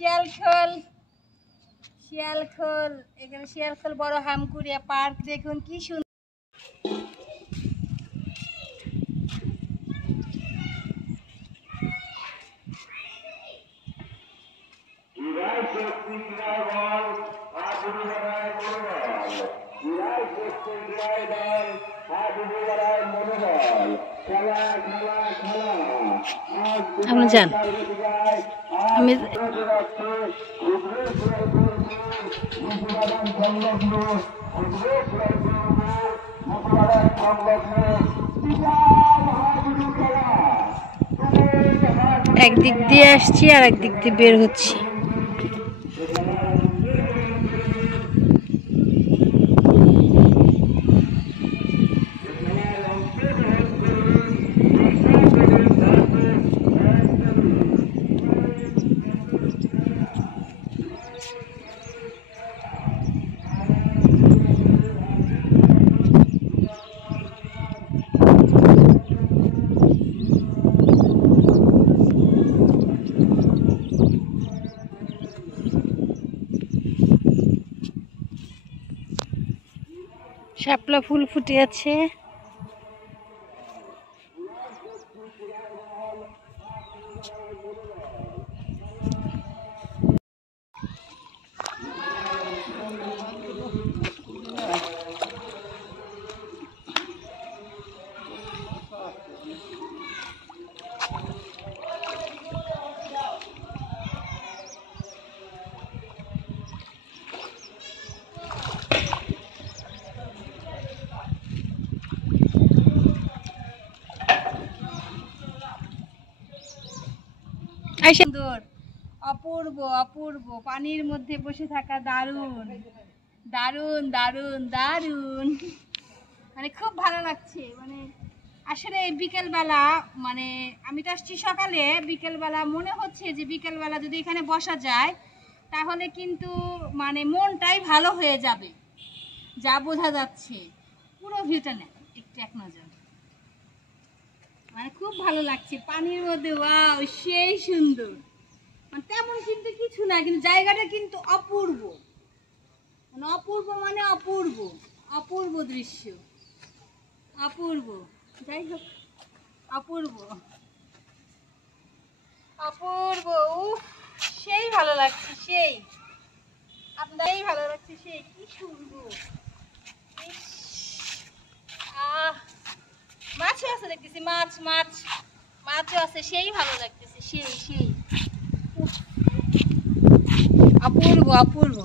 শিয়ালখোল শিয়ালখোল এখানে শিয়ালখোল বড় হামকুড়িয়া পার্ক দেখুন কি সুন্দর। আপনি যান, আমি একদিক দিয়ে আসছি আর একদিক দিয়ে বের হচ্ছি। শাপলা ফুল ফুটে আছে। সুন্দর, অপূর্ব অপূর্ব, পানির মধ্যে বসে থাকা দারুণ দারুণ দারুণ দারুণ, মানে খুব ভালো লাগছে। মানে আসলে বিকেলবেলা, মানে আমি তো আসছি সকালে, বিকেলবেলা মনে হচ্ছে যে বিকেলবেলা যদি এখানে বসা যায় তাহলে কিন্তু মানে মনটাই ভালো হয়ে যাবে, যা বোঝা যাচ্ছে। পুরো ভিউটা নেন একটু এক নজর, মানে খুব ভালো লাগছে পানির মধ্যে। ওয়াও, সেই সুন্দর। মানে তেমন কিন্তু কিছু না, কিন্তু জায়গাটা কিন্তু অপূর্ব, মানে অপূর্ব, মানে অপূর্ব অপূর্ব দৃশ্য, অপূর্ব। যাই হোক, অপূর্ব অপূর্ব। উফ, সেই ভালো লাগছে, সেই আপনারই ভালো লাগছে, সেই কি সুন্দর। মাছও আছে দেখতেছি, মাছ মাছ মাছও আছে, সেই ভালো লাগতেছে, সেই সেই অপূর্ব অপূর্ব।